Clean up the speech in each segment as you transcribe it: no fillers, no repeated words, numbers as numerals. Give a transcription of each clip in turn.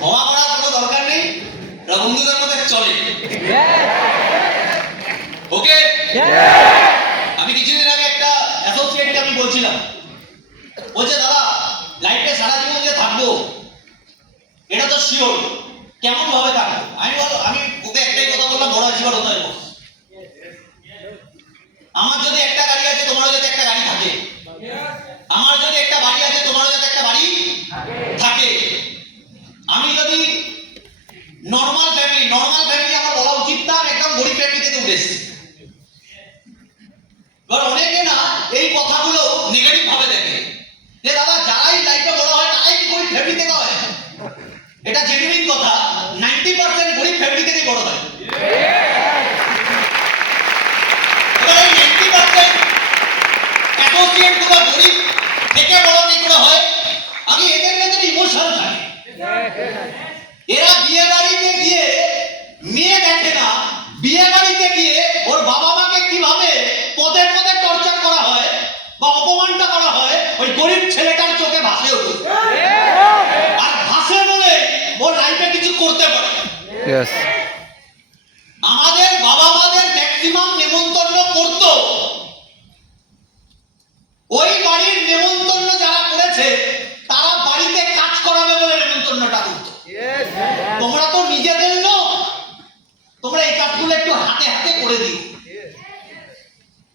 ক্ষমা করার কোনো দরকার নেই, বন্ধুদের মধ্যে চলে। ওকে, আমি কিছুদিন আগে একটা অ্যাসোসিয়েটকে আমি বলছিলাম, বলছে দাদা লাইফে সারা জীবন যে থাকবো এটা তো শিওর, কেমন ভাবে থাকবো? আমি ওকে একটাই কথা বললাম, বড় জীবন হতে হবে। আমার যদি একটা গাড়ি আছে, তোমারও যাতে একটা গাড়ি থাকে। আমার যদি একটা বাড়ি আছে, তোমারও যাতে একটা বাড়ি থাকে। আমি যদি নর্মাল ফ্যামিলি আমার বলা উচিত না, একদম গরিব ফ্যামিলি থেকে উঠেছি। এবার অনেকে না এই কথাগুলো নেগেটিভ ভাবে দেখে, যে দাদা যারাই লাইফে বড় হয় তারাই কি গরিব ফ্যামিলি থেকে হয়? এটা জেনুইন কথা, 90% গরিব ফ্যামিলি থেকে বড় হয়। এবার এই 90% অ্যাসোসিয়েট গুলো গরিব থেকে বড় কি করে হয়? আমি এদের ভেতরে ইমোশন থাকে। এরা বিয়ে বাড়িতে গিয়ে মেয়ে দেখে না, বিয়ে বাড়িতে গিয়ে ওর বাবা মাকে কিভাবে পদে পদে টর্চার করা হয় বা অপমানটা করা হয়, ওই গরিব ছেলেটার চোখে ভাসে ওঠে। আর ভাসে বলে ওর লাইফে কিছু করতে পারে। আমাদের বাবা মাদের ম্যাক্সিমাম নেমন্তন্ন করতো, ওই বাড়ির নেমন্তন্ন যারা করেছে তারা বাড়িতে কাজ করাবে বলে নেমন্তন্নটা করতো। তোমরা তো নিজেদের লোক, তোমরা এই কাজগুলো একটু হাতে হাতে করে দিও।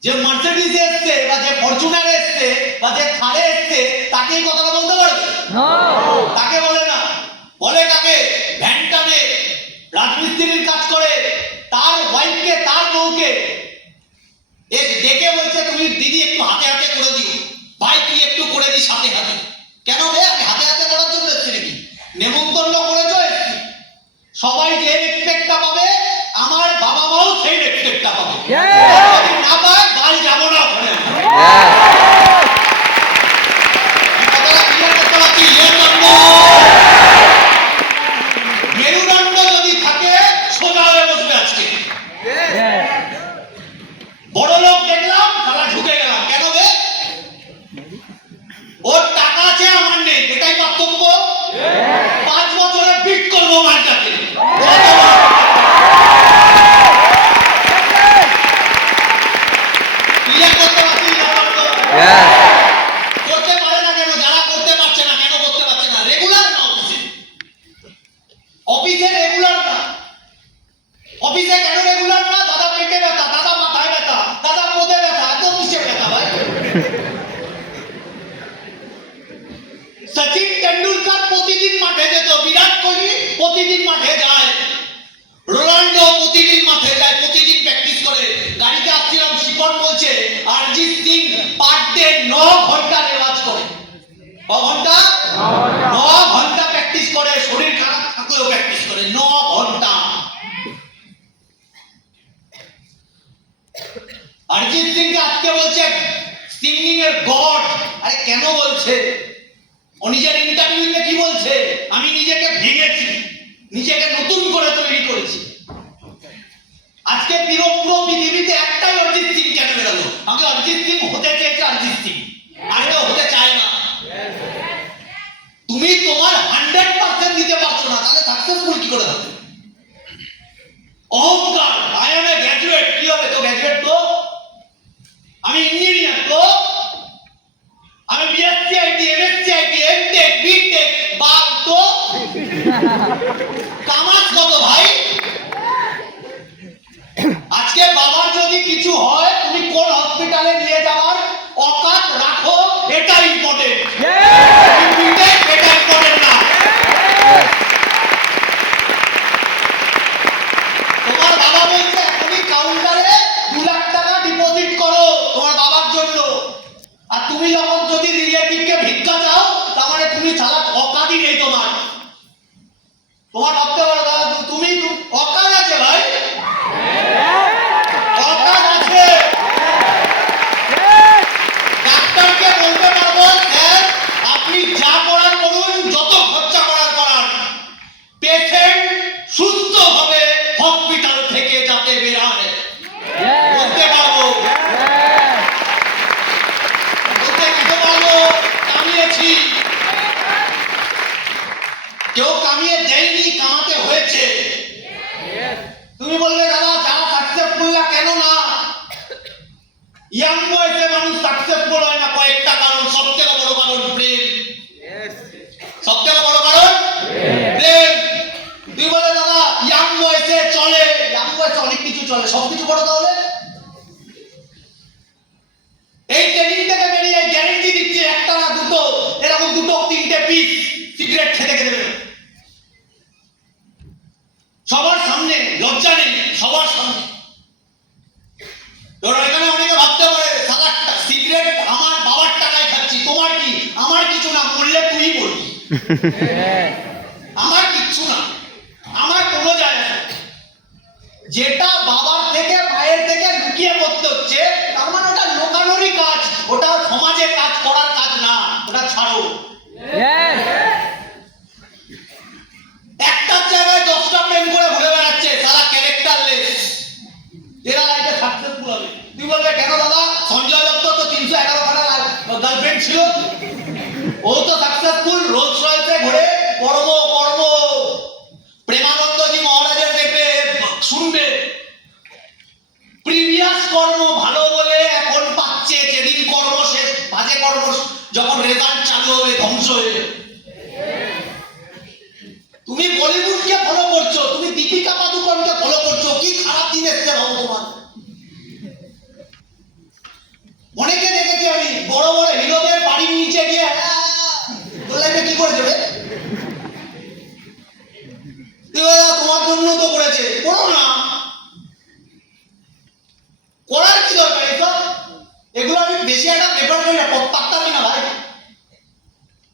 যে মার্সিডিজ এসছে বা যে ফরচুনার এসছে বা যে থারে এসছে তাকে এই কথাটা বলতে পারবে? তাকে বলে না, বলে কাকে? ভ্যান টানে, রাজমিস্ত্রির কাজ করে, তার ওয়াইফকে, তার বউকে ডেকে বলছে তুমি দিদি একটু হাতে হাতে করে দিও, ভাই তুই একটু করে দিস হাতে হাতে। কেন রে? আমি হাতে হাতে করার জন্য এসছি নাকি? নেমন্তন্ন করেছো, সবাই যে রেসপেক্টটা পাবে আমার বাবা মাও সেই রেসপেক্টটা পাবে। না পায় গাল যাবো না ওখানে। মেরুদণ্ড যদি থাকে সোজা হয়ে বসবে আজকে। বড় লোক দেখলাম তারা ঝুঁকে গেলাম, কেন বে? ওর টাকা আছে আমার নেই, এটাই পার্থক্য। 5 বছরে বিট করবো মার্কেটে। করতে পারে না কেন? যারা করতে পারছে না কেন করতে পারছে না? রেগুলার না অফিসে রেগুলার না। অফিসে কেন রেগুলার না? দাদা পেটে ব্যথা, দাদা মাথায় ব্যথা, দাদা কোদে ব্যথা, এত কিসের ব্যথা ভাই? সচিন তেন্ডুলকার প্রতিদিন মাঠে যেত, বিরাট কোহলি প্রতিদিন মাঠে যায়, রোনাল্ডো প্রতিদিন মাঠে যায়, প্রতিদিন প্র্যাকটিস করে। গাড়িতে আসছিলাম, শিপন বলছে অরিজিৎ সিং পার ডে 9 ঘন্টা রেওয়াজ করে। ক ঘন্টা? 9 ঘন্টা প্র্যাকটিস করে, শরীর খারাপ থাকলেও প্র্যাকটিস করে 9 ঘন্টা। অরিজিৎ সিংকে আজকে বলছে সিঙ্গিং এর গড। আরে কেন বলছে? ও নিজের ইন্টারভিউতে কি বলছে? আমি নিজেকে ভেঙেছি, নিজেকে নতুন করে তৈরি করেছি। আজকে পুরো পৃথিবীতে একটাই অরিজিৎ সিং কেন বেরোলো? আমাকে অরিজিৎ সিং হতে চেয়েছে, অরিজিৎ সিং আর কেউ হতে চায় না। তুমি তোমার 100% দিতে পারছো না, তাহলে সাকসেসফুল কি করে হবে? অহংকার, আই এম এ গ্র্যাজুয়েট, কি হবে তো গ্র্যাজুয়েট? তো আমি ইঞ্জিনিয়ার, তো আমি BSc IT, MSc IT, MTech, BTech, বা তো কামাজ কত ভাই? আজকে বাবার যদি কিছু হয় তুমি কোন হসপিটালে নিয়ে যাওয়ার অকাত রাখো, এটা ইম্পর্টেন্ট। এটা ইম্পর্টেন্ট না। তোমার বাবা বলছে এখনই কাউন্টারে 2 লাখ টাকা ডিপোজিট করো তোমার বাবার জন্য, আর তুমি যখন যদি রিলেটিভকে ভিক্ষা চাও তার মানে তুমি ছাড়া অকাতই নেই তোমার। তোমার ভাবতে পারো দাদা তুমি অকাত আছে ভাই, অকাত আছে। ডাক্তারকে বলতে পারবো স্যার আপনি যা করার করুন, যত খরচা করার করান, পেশেন্ট সুস্থ হবে হসপিটাল থেকে যাতে বেরায়। বলতে পারবো, বলতে পারবো, কামিয়েছি। কেউ চলে, সবকিছু করো তাহলে। এই ট্রেনিং থেকে বেরিয়ে গ্যারেন্টি দিচ্ছি একটা না দুটো, এরকম দুটো তিনটে পিস সিগারেট খেতে খেতে বেরো। সবার সামনে, লজ্জা নেই, সবার সামনে। তোরা এখানে অনেকে ভাবতে পারে সালাডটা সিগারেট আমার বাবার টাকায় খাচ্ছি, তোমার কি? আমার কিছু না, বললে তুই বলবি। আমার কিচ্ছু না, আমার কোনো যায় না। যেটা বাবার থেকে মায়ের থেকে লুকিয়ে করতে হচ্ছে, তার মানে ওটা লোকানোরই কাজ, ওটা সমাজে কাজ করার কাজ না, ওটা ছাড়ো। একটা জায়গায় 10টা প্রেম করে ঘুরে বেড়াচ্ছে, সারা ক্যারেক্টারলেস। এরা লাইফে সাকসেসফুল হবে। তুই বলবে কেন দাদা? সঞ্জয় দত্ত তো 311 খানা গার্লফ্রেন্ড ছিল, ও তো সাকসেসফুল, রোলস রয়েসে ঘুরে কর্ম কর্ম। প্রেমানন্দজি মহারাজের দেখবে শুনবে, প্রিভিয়াস কর্ম ভালো বলে এখন পাচ্ছে, যেদিন কর্ম শেষ, বাজে কর্ম যখন রেজাল্ট চালু হবে ধ্বংস হয়ে। তুমি বলিউডকে ফলো করছো, তুমি দীপিকা পাদুকোনকে ফলো করছো, কি খারাপ দিন এসছে ভাবো তোমার। অনেকে দেখেছি আমি বড় বড় হিরোদের বাড়ির নিচে গিয়ে বললে কি করে দেবে? তোমার জন্য তো করেছে, করো না। করার কি দরকার? এসব এগুলো আমি বেশি একটা প্রেফার করি না, পাত্তা দিই না ভাই।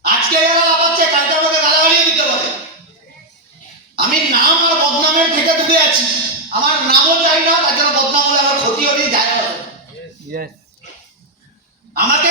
আজকে যারা লাফাচ্ছে কালকে আমাকে গালাগালিও দিতে পারে। আমি নাম আর বদনামের থেকে দূরে আছি, আমার নামও চাই না, তার জন্য বদনাম হলে আমার ক্ষতি হলেই যায় না। আমাকে